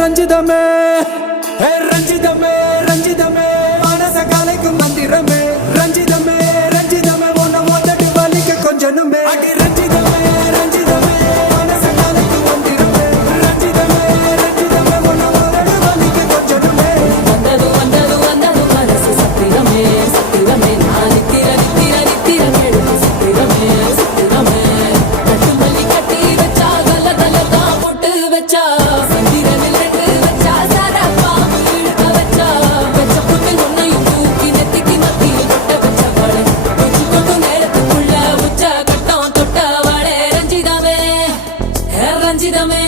ரஞ்சிதமே ரஞ்சிதமே ரஞ்சிதமே மனச கலைக்கும் மந்திரமே ரஞ்சிதமே ரஞ்சிதமே உன்னை மொத்தடி வலிக்க கொஞ்சனுமே அடி ரஞ்சிதமே ரஞ்சிதமே மனச கலைக்கும் மந்திரமே ரஞ்சிதமே ரஞ்சிதமே உன்னை மொத்தடி வலிக்க கொஞ்சனுமே வந்தது வந்தது வந்தது மனசு சத்திரமே சத்திரமே நான் நித்திர நித்திர நித்திரமே சத்திரமே சத்திரமே கட்டு மல்லி கட்டி வச்சா கல கல தான் போட்டு வச்சா சந்திரனில் ரெண்டு வச்சா சாரா பாம்பு இழுக்க வச்சா வச்ச புட்டு ஒன்னையும் தூக்கி நெத்திக்கு மத்தியில் கொட்ட வச்ச வாழை வச்சு கொண்டு நேரத்துக்குள்ள உச்ச கட்டம் தொட்ட வாழை ரஞ்சிதமே ரஞ்சிதமே